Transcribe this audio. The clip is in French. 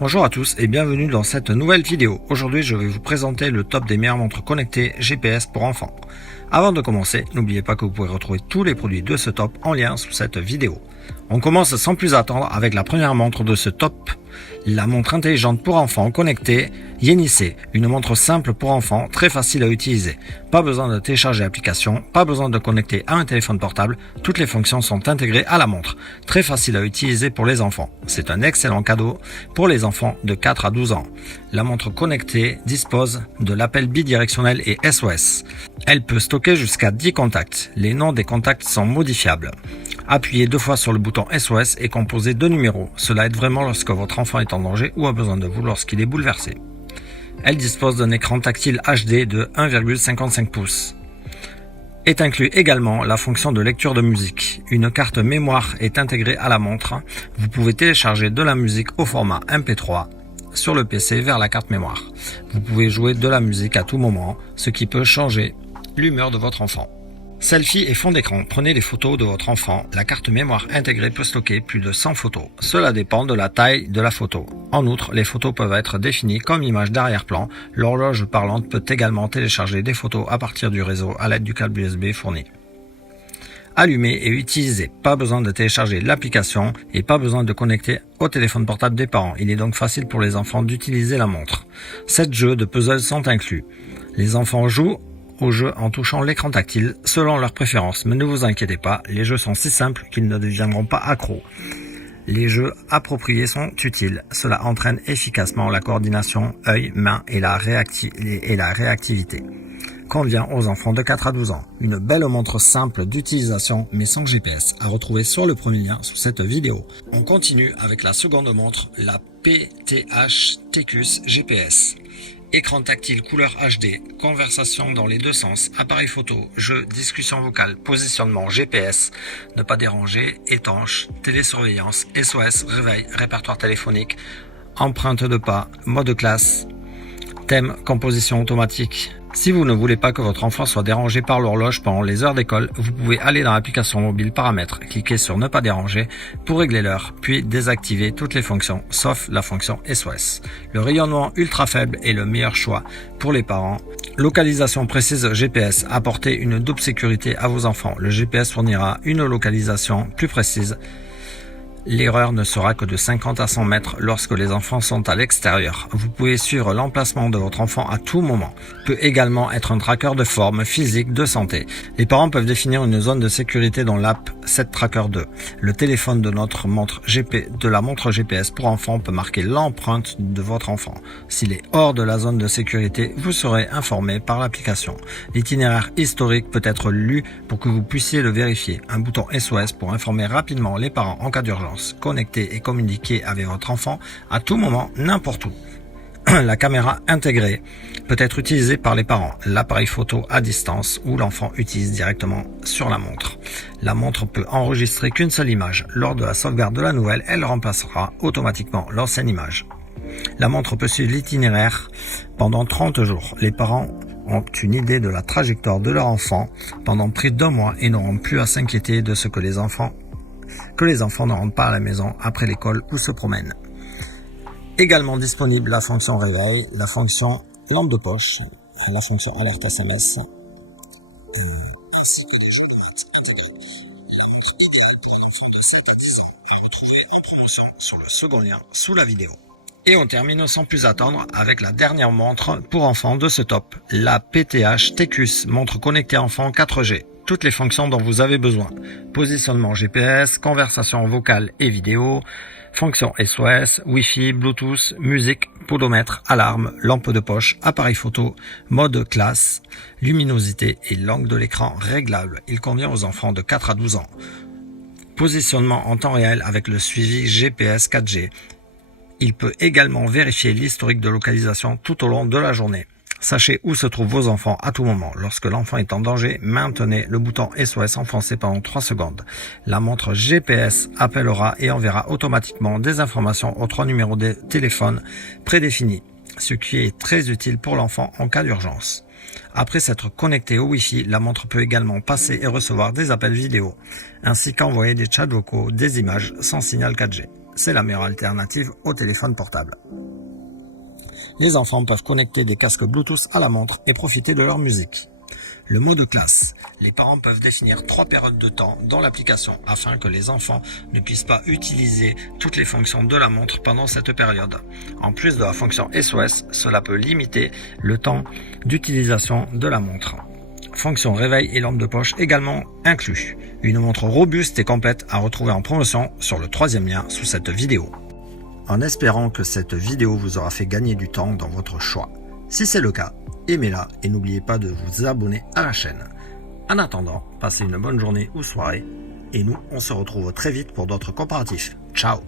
Bonjour à tous et bienvenue dans cette nouvelle vidéo. Aujourd'hui, je vais vous présenter le top des meilleures montres connectées GPS pour enfants. Avant de commencer, n'oubliez pas que vous pouvez retrouver tous les produits de ce top en lien sous cette vidéo. On commence sans plus attendre avec la première montre de ce top, la montre intelligente pour enfants connectée Yenisei, une montre simple pour enfants, très facile à utiliser. Pas besoin de télécharger l'application, pas besoin de connecter à un téléphone portable, toutes les fonctions sont intégrées à la montre. Très facile à utiliser pour les enfants. C'est un excellent cadeau pour les enfants de 4 à 12 ans. La montre connectée dispose de l'appel bidirectionnel et SOS. Elle peut stocker jusqu'à 10 contacts. Les noms des contacts sont modifiables. Appuyez 2 fois sur le bouton SOS et composez 2 numéros. Cela aide vraiment lorsque votre enfant est en danger ou a besoin de vous lorsqu'il est bouleversé. Elle dispose d'un écran tactile HD de 1,55 pouces. Est inclus également la fonction de lecture de musique. Une carte mémoire est intégrée à la montre. Vous pouvez télécharger de la musique au format MP3 sur le PC vers la carte mémoire. Vous pouvez jouer de la musique à tout moment, ce qui peut changer l'humeur de votre enfant. Selfie et fond d'écran, prenez les photos de votre enfant. La carte mémoire intégrée peut stocker plus de 100 photos. Cela dépend de la taille de la photo. En outre, les photos peuvent être définies comme image d'arrière-plan. L'horloge parlante peut également télécharger des photos à partir du réseau à l'aide du câble USB fourni. Allumez et utilisez. Pas besoin de télécharger l'application et pas besoin de connecter au téléphone portable des parents. Il est donc facile pour les enfants d'utiliser la montre. 7 jeux de puzzle sont inclus. Les enfants jouent aux jeux en touchant l'écran tactile selon leurs préférences, mais ne vous inquiétez pas, les jeux sont si simples qu'ils ne deviendront pas accros. Les jeux appropriés sont utiles, cela entraîne efficacement la coordination œil-main et la réactivité. Convient aux enfants de 4 à 12 ans. Une belle montre simple d'utilisation mais sans GPS, à retrouver sur le premier lien sous cette vidéo. On continue avec la seconde montre, la PTH TECUS GPS. Écran tactile couleur HD, conversation dans les deux sens, appareil photo, jeu, discussion vocale, positionnement GPS, ne pas déranger, étanche, télésurveillance, SOS, réveil, répertoire téléphonique, empreinte de pas, mode classe, thème, composition automatique. Si vous ne voulez pas que votre enfant soit dérangé par l'horloge pendant les heures d'école, vous pouvez aller dans l'application mobile paramètres, cliquer sur ne pas déranger pour régler l'heure, puis désactiver toutes les fonctions, sauf la fonction SOS. Le rayonnement ultra faible est le meilleur choix pour les parents. Localisation précise GPS, apportez une double sécurité à vos enfants. Le GPS fournira une localisation plus précise. L'erreur ne sera que de 50 à 100 mètres lorsque les enfants sont à l'extérieur. Vous pouvez suivre l'emplacement de votre enfant à tout moment. Peut également être un tracker de forme, physique, de santé. Les parents peuvent définir une zone de sécurité dans l'app Set Tracker 2. Le téléphone de la montre GPS pour enfants peut marquer l'empreinte de votre enfant. S'il est hors de la zone de sécurité, vous serez informé par l'application. L'itinéraire historique peut être lu pour que vous puissiez le vérifier. Un bouton SOS pour informer rapidement les parents en cas d'urgence. Connecter et communiquer avec votre enfant à tout moment, n'importe où. La caméra intégrée peut être utilisée par les parents, l'appareil photo à distance ou l'enfant utilise directement sur la montre. La montre peut enregistrer qu'une seule image. Lors de la sauvegarde de la nouvelle, elle remplacera automatiquement l'ancienne image. La montre peut suivre l'itinéraire pendant 30 jours. Les parents ont une idée de la trajectoire de leur enfant pendant près d'1 mois et n'auront plus à s'inquiéter de ce que les enfants ne rentrent pas à la maison après l'école ou se promènent. Également disponible la fonction réveil, la fonction lampe de poche, la fonction alerte SMS, ainsi que des jeux de maths intégrés. La montre idéale pour les enfants de 5 à 10 ans est retrouvée en promotion sur le second lien sous la vidéo. Et on termine sans plus attendre avec la dernière montre pour enfants de ce top, la PTH TECUS, montre connectée enfant 4G. Toutes les fonctions dont vous avez besoin. Positionnement GPS, conversation vocale et vidéo, fonction SOS, Wi-Fi, Bluetooth, musique, podomètre, alarme, lampe de poche, appareil photo, mode classe, luminosité et l'angle de l'écran réglable. Il convient aux enfants de 4 à 12 ans. Positionnement en temps réel avec le suivi GPS 4G. Il peut également vérifier l'historique de localisation tout au long de la journée. Sachez où se trouvent vos enfants à tout moment. Lorsque l'enfant est en danger, maintenez le bouton SOS enfoncé pendant 3 secondes. La montre GPS appellera et enverra automatiquement des informations aux 3 numéros de téléphone prédéfinis, ce qui est très utile pour l'enfant en cas d'urgence. Après s'être connecté au Wi-Fi, la montre peut également passer et recevoir des appels vidéo, ainsi qu'envoyer des chats vocaux, des images sans signal 4G. c'est la meilleure alternative au téléphone portable. Les enfants peuvent connecter des casques Bluetooth à la montre et profiter de leur musique. Le mode classe. Les parents peuvent définir 3 périodes de temps dans l'application afin que les enfants ne puissent pas utiliser toutes les fonctions de la montre pendant cette période. En plus de la fonction SOS, cela peut limiter le temps d'utilisation de la montre. Fonction réveil et lampe de poche également inclus. Une montre robuste et complète à retrouver en promotion sur le 3e lien sous cette vidéo. En espérant que cette vidéo vous aura fait gagner du temps dans votre choix. Si c'est le cas, aimez-la et n'oubliez pas de vous abonner à la chaîne. En attendant, passez une bonne journée ou soirée et nous, on se retrouve très vite pour d'autres comparatifs. Ciao!